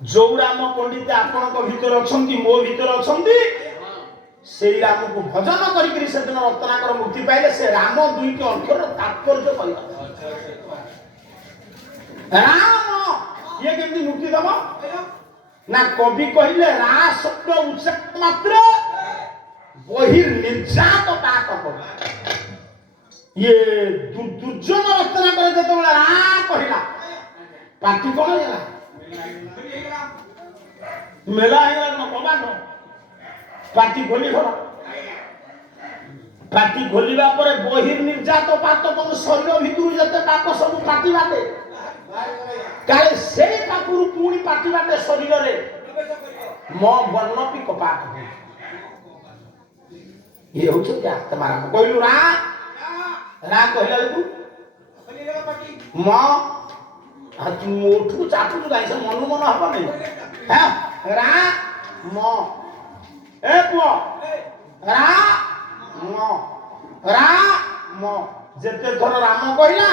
जो राम पंडित आपण भीतर अच्छा मो भीतर अच्छा से राम को भजन करी से दिन रत्नाकर मुक्ति पाइले से राम दुईटी अक्षर तात्पर्य राम ये केमती मुक्ति दब ना कवि कहले रा शब्द उच्चारण मात्र बहिर्निर्जात ये दुर्जन रत्नाकर जो रा कहला पार्टी कौन है मेला कमान पार्टी खोली पार्टी खोलिबा परे बहिर्निर्जात पात शरीर भितर जते पाप सब पार्टी बाटे काले से पापुरु पुणी पार्टी बाटे शरीर रे म वर्ण पी कपाट ये हो छ आत्मा राम कहलु रा कहला तू म हाथ मोठू चाटू गाइस मनु मन हबो नै हैं रा म ए पो रा म जेते धर राम कहला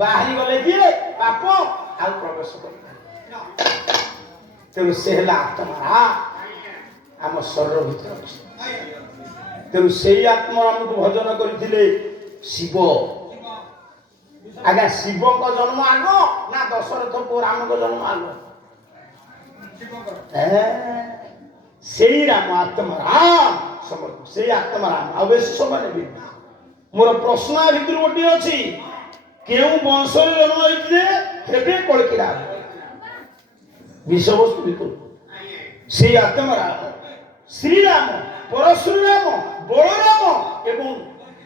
बाहरी गले दिए पाप आ प्रवेश कर तेरु सेहला आत्मा आम शरीर भीतर अछि तेरु सेही आत्मा हमको भजन करथिले शिव आगे शिव को जन्म आगो ना दशरथ को राम को जन्म आगो से राम आत्मा राम समर्थ से आत्मा राम अवश्य समान भी मोर प्रश्न भितर गोटे अच्छी केउ वंश जन्म होइथिले हेबे कलकी राम विषय वस्तु भितर से आत्मा राम श्री राम परशुराम राम बलराम एवं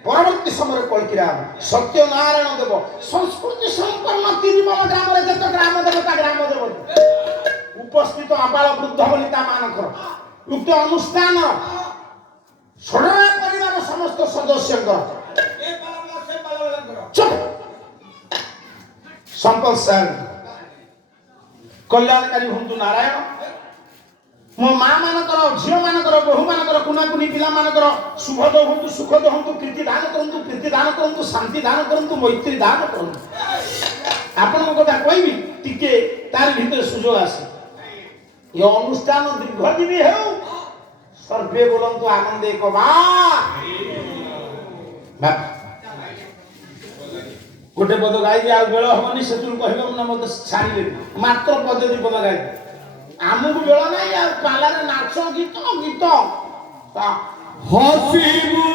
परवर्ती समय कलकी राम सत्यनारायण देव संस्कृति संपन्न तिरुमल ग्राम रे जत ग्राम देवता उपस्थित आबाल वृद्ध बनिता मानकर उक्त अनुष्ठान षडा परिवार समस्त सदस्य संपल सर कल्याणकारी हूँ नारायण मो माँ मानकर झील मानकर बहु मानकर कुनाकुनी पिला मानकर शुभद हूँ सुखद हूँ कीर्ति दान करतु शांति दान करतु मैत्री दान करतु आपण कथा कहबी टिके तार भीतर सुजोग आसे ये अनुष्ठान दीर्घदिनी हो सर्वे बोलंतु आनंदे कबा गोटे पद गाई आ बेल हमनी सेतु कहबे न मत छाड़ी मात्र पद्धति पद गाई आमको बेल नहीं पालारे नाच गीत हसीबू